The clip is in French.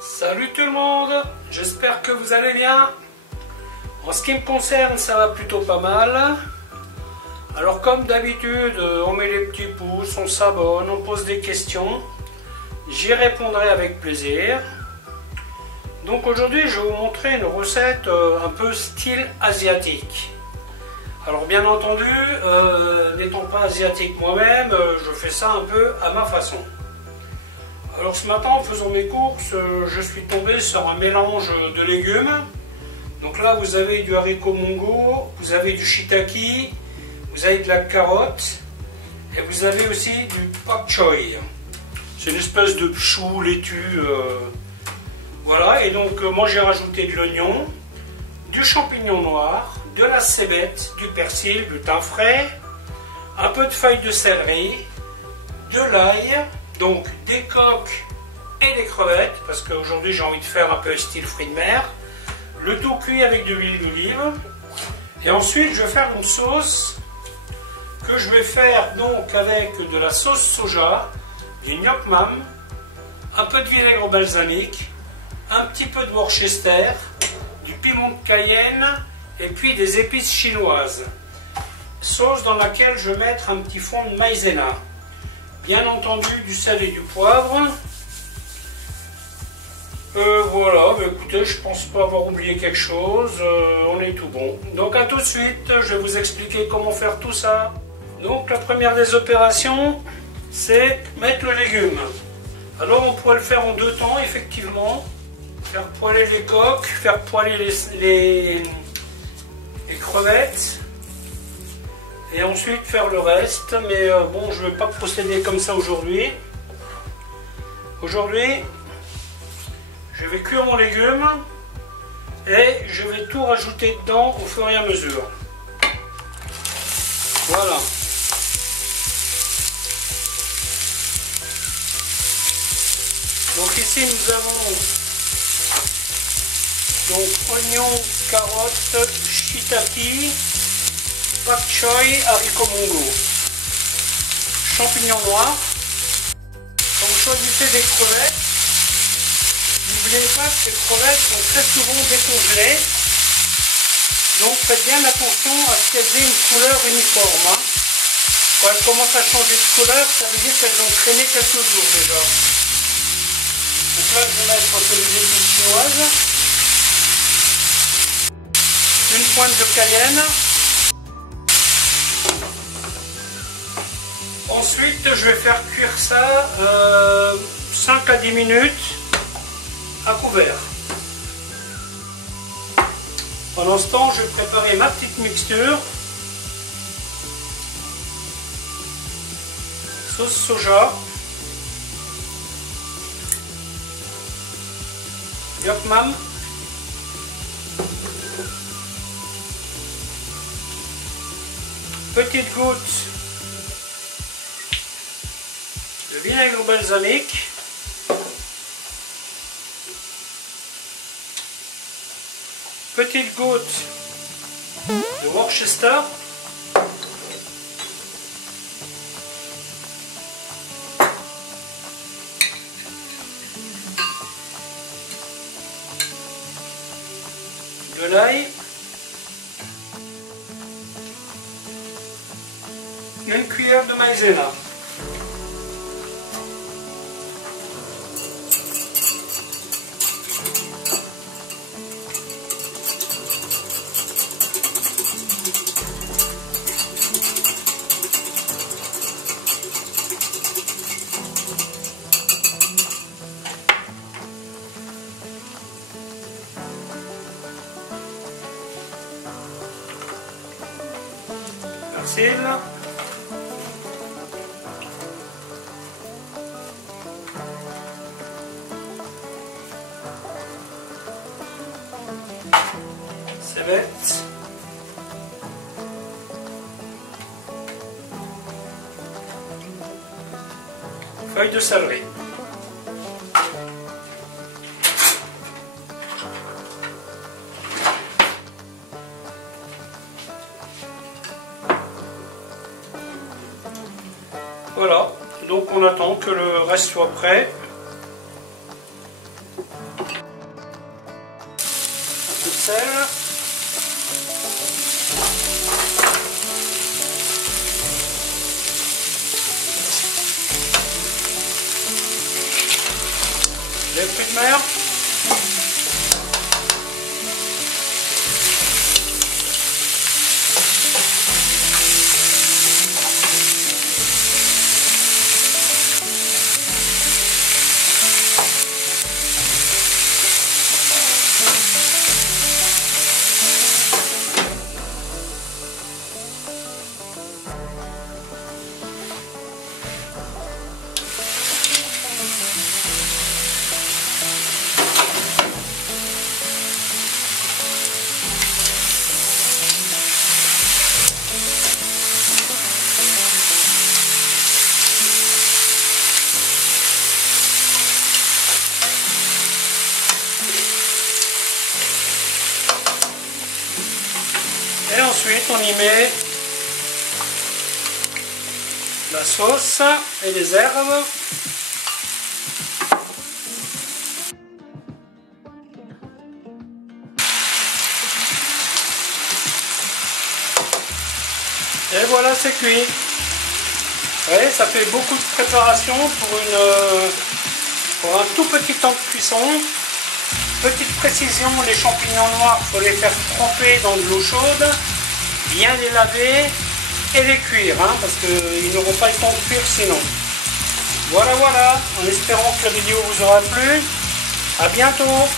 Salut tout le monde, j'espère que vous allez bien. En ce qui me concerne, ça va plutôt pas mal. Alors comme d'habitude, on met les petits pouces, on s'abonne, on pose des questions. J'y répondrai avec plaisir. Donc aujourd'hui, je vais vous montrer une recette un peu style asiatique. Alors bien entendu, n'étant pas asiatique moi-même, je fais ça un peu à ma façon. Alors ce matin, en faisant mes courses, je suis tombé sur un mélange de légumes. Donc là, vous avez du haricot mongo, vous avez du shiitake, vous avez de la carotte et vous avez aussi du pak choy. C'est une espèce de chou laitue. Voilà, et donc moi j'ai rajouté de l'oignon, du champignon noir, de la cébette, du persil, du thym frais, un peu de feuilles de céleri, de l'ail, donc des coques et des crevettes, parce qu'aujourd'hui j'ai envie de faire un peu style fruits de mer, le tout cuit avec de l'huile d'olive, et ensuite je vais faire une sauce que je vais faire donc avec de la sauce soja, du gnoc mam, un peu de vinaigre balsamique, un petit peu de Worcester, du piment de Cayenne et puis des épices chinoises. Sauce dans laquelle je vais mettre un petit fond de maïzena. Bien entendu du sel et du poivre. Voilà, bah écoutez, je pense pas avoir oublié quelque chose, on est tout bon. Donc à tout de suite, je vais vous expliquer comment faire tout ça. Donc la première des opérations, c'est mettre le légume. Alors on pourrait le faire en deux temps, effectivement. Faire poêler les coques, faire poêler les crevettes et ensuite faire le reste, mais bon, je ne vais pas procéder comme ça aujourd'hui. Aujourd'hui, je vais cuire mon légume et je vais tout rajouter dedans au fur et à mesure. Voilà. Donc ici nous avons donc oignons, carottes, shiitake, pak choy, haricot mongo, champignons noirs. Quand vous choisissez des crevettes, n'oubliez pas que ces crevettes sont très souvent décongelées. Donc faites bien attention à ce qu'elles aient une couleur uniforme. Quand elles commencent à changer de couleur, ça veut dire qu'elles ont traîné quelques jours déjà. Donc là je vais mettre un peu les épices chinoises. Une pointe de cayenne. Ensuite, je vais faire cuire ça 5 à 10 minutes à couvert. Pendant ce temps, je vais préparer ma petite mixture. Sauce soja. Gnoc mam. Petite goutte de vinaigre balsamique, petite goutte de Worcester, de l'ail, une cuillère de maïzena. Persil. Cébette, feuilles de céleri. Voilà, donc on attend que le reste soit prêt. sel. Les fruits de mer. Et ensuite on y met la sauce et les herbes. Et voilà, c'est cuit. Vous voyez, ça fait beaucoup de préparation pour un tout petit temps de cuisson. Petite précision, les champignons noirs, il faut les faire tremper dans de l'eau chaude, bien les laver et les cuire, hein, parce qu'ils n'auront pas le temps de cuire sinon. Voilà, en espérant que la vidéo vous aura plu. À bientôt.